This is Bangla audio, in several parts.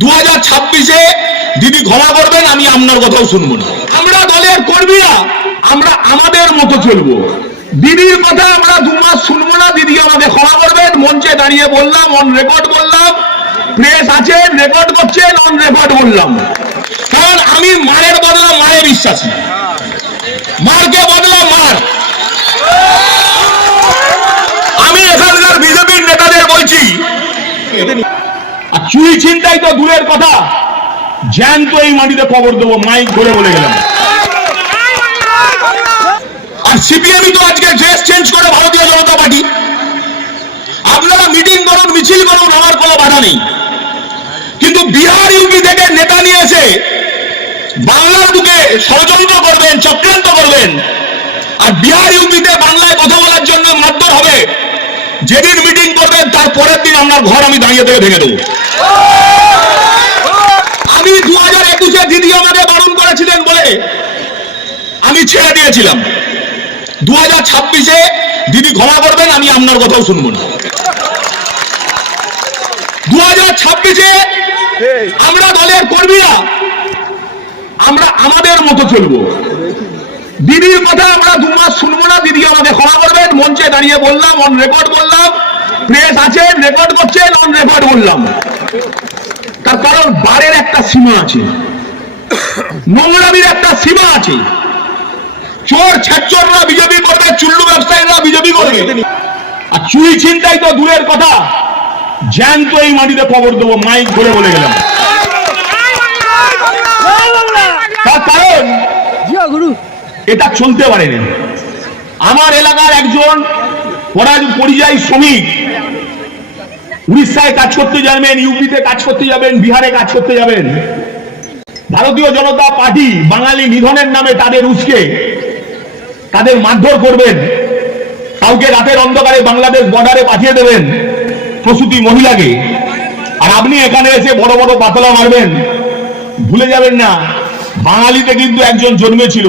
2026-এ দিদি ক্ষমা করবেন, আমি আপনার কথাও শুনবো না। আমরা দলের কর্মীরা আমরা আমাদের মতো চলবো। দিদির কথা আমরা 2 মাস শুনবো না। দিদি আমাদের ক্ষমা করবেন। মঞ্চে দাঁড়িয়ে বললাম, অন রেকর্ড বললাম, প্রেস আছেন, রেকর্ড করছেন, অন রেকর্ড বললাম। কারণ আমি মারের বদলা মারে বিশ্বাসী, মারকে বদলা মার। আমি এখানকার বিজেপির নেতাদের বলছি, আর চুরি ছিনতাই তো দূরের কথা, জ্যান্ত এই মাটিতে কবর দেবো, মাইক ধরে বলে গেলাম। আর সিপিএমই তো আজকে ড্রেস চেঞ্জ করে ভারতীয় জনতা পার্টি। আপনারা মিটিং করুন, মিছিল করুন, আমার কোনো বাধা নেই, কিন্তু বিহার ইউপি থেকে নেতা নিয়ে এসে বাংলার বুকে ষড়যন্ত্র করবেন, চক্রান্ত করবেন, আর বিহার ইউপিতে বাংলায় কথা বলার জন্য মারধর হবে। যেদিন মিটিং করবেন তার পরের দিন আপনার ঘর আমি দাঁড়িয়ে থেকে ভেঙে দেবো। আমি 2021-এ দিদি আমাদের বারণ করেছিলেন বলে আমি ছেড়ে দিয়েছিলাম। 2026-এ দিদি ক্ষমা করবেন, আমি আপনার কথাও শুনবো না। 2026-এ আমরা দলের কর্মীরা আমরা আমাদের মতো চলবো। দিদির কথা আমরা 2 মাস শুনবো না। দিদি আমাদের ক্ষমা করবেন। মঞ্চে দাঁড়িয়ে বললাম, অন রেকর্ড বললাম, প্রেস আছেন, রেকর্ড করছেন, অন রেকর্ড বললাম। তার কারণ বারের একটা সীমা আছে, নোংরামির একটা সীমা আছে। চোর ছাচ্চররা বিজেপি করবে, চুল্লু ব্যবসায়ীরা বিজেপি করবে, আর চুরি ছিনতাই তো দূরের কথা, জ্যান্ত এই মাটিতে কবর দেবো, মাইক ধরে বলে গেলাম। তার কারণ এটা চলতে পারেনি। আমার এলাকার একজন পরিযায়ী শ্রমিক উড়িষ্যায় কাজ করতে যাবেন, ইউপিতে কাজ করতে যাবেন, বিহারে কাজ করতে যাবেন, ভারতীয় জনতা পার্টি বাঙালি নিধনের নামে তাদের উস্কে তাদের মারধর করবেন। কাউকে রাতের অন্ধকারে বাংলাদেশ বর্ডারে পাঠিয়ে দেবেন প্রসূতি মহিলাকে, আর আপনি এখানে এসে বড় বড় পাতলা মারবেন। ভুলে যাবেন না, বাঙালিতে কিন্তু একজন জন্মেছিল,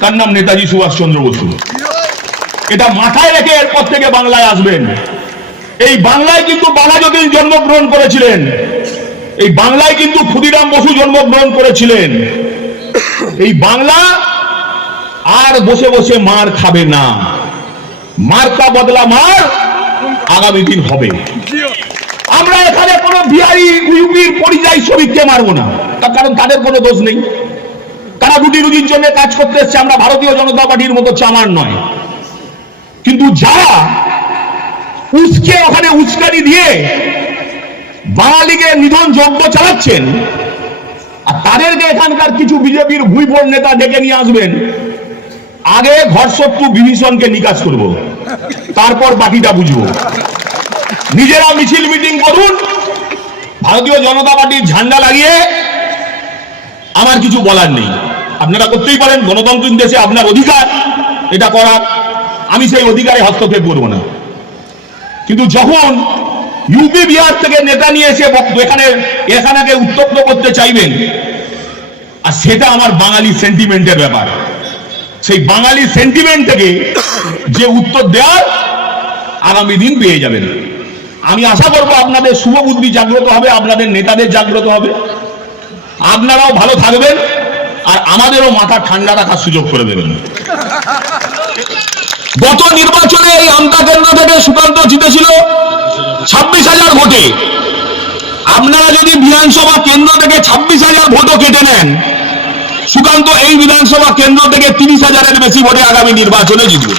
তার নাম নেতাজি সুভাষচন্দ্র বসু। এটা মাথায় রেখে এরপর থেকে বাংলায় আসবেন। এই বাংলায় কিন্তু বাঘাযতীন জন্মগ্রহণ করেছিলেন, এই বাংলায় কিন্তু ক্ষুদিরাম বসু জন্মগ্রহণ করেছিলেন। এই বাংলা আর বসে বসে মার খাবে না, মার্কা বদলা মার আগামী দিন হবে। আমরা এখানে কোনো বিহারি ইউপির পরিযায়ী শ্রমিককে মারবো না, তার কারণ তাদের কোনো দোষ নেই। তারা রুটি রুজির জন্য কাজ করতে এসছে, আমরা ভারতীয় জনতা পার্টির মতো চামার নয়। কিন্তু যারা উস্কে ওখানে উস্কানি দিয়ে বাঙালিকে নিধন যজ্ঞ চালাচ্ছেন, আর তাদেরকে এখানকার কিছু বিজেপির ভুইফোড় নেতা ডেকে নিয়ে আসবেন। আগে ঘরশত্রু বিভীষণকে নিকাশ করব, তারপর বাকিটা বুঝবো। নিজেরা মিছিল মিটিং করুন, ভারতীয় জনতা পার্টির ঝান্ডা লাগিয়ে, আমার কিছু বলার নেই। আপনারা করতেই পারেন, গণতান্ত্রিক দেশে আপনার অধিকার এটা করার, আমি সেই অধিকারে হস্তক্ষেপ করব না। কিন্তু যখন ইউপি বিহার থেকে নেতা নিয়ে এসে এখানে উত্তপ্ত করতে চাইবেন, আর সেটা আমার বাঙালি সেন্টিমেন্টের ব্যাপার, সেই বাঙালি সেন্টিমেন্ট থেকে যে উত্তর দেওয়ার আগামী দিন পেয়ে যাবেন। আমি আশা করবো আপনাদের শুভ বুদ্ধি জাগ্রত হবে, আপনাদের নেতাদের জাগ্রত হবে, আপনারাও ভালো থাকবেন, আর আমাদেরও মাথা ঠান্ডা রাখার সুযোগ করে দেবেন। গত নির্বাচনে এই আমতা কেন্দ্র থেকে সুকান্ত জিতেছিল 26,000 ভোটে। আপনারা যদি বিধানসভা কেন্দ্র থেকে 26,000 ভোটও কেটে নেন, সুকান্ত এই বিধানসভা কেন্দ্র থেকে 30,000-এর বেশি ভোটে আগামী নির্বাচনে জিতবে।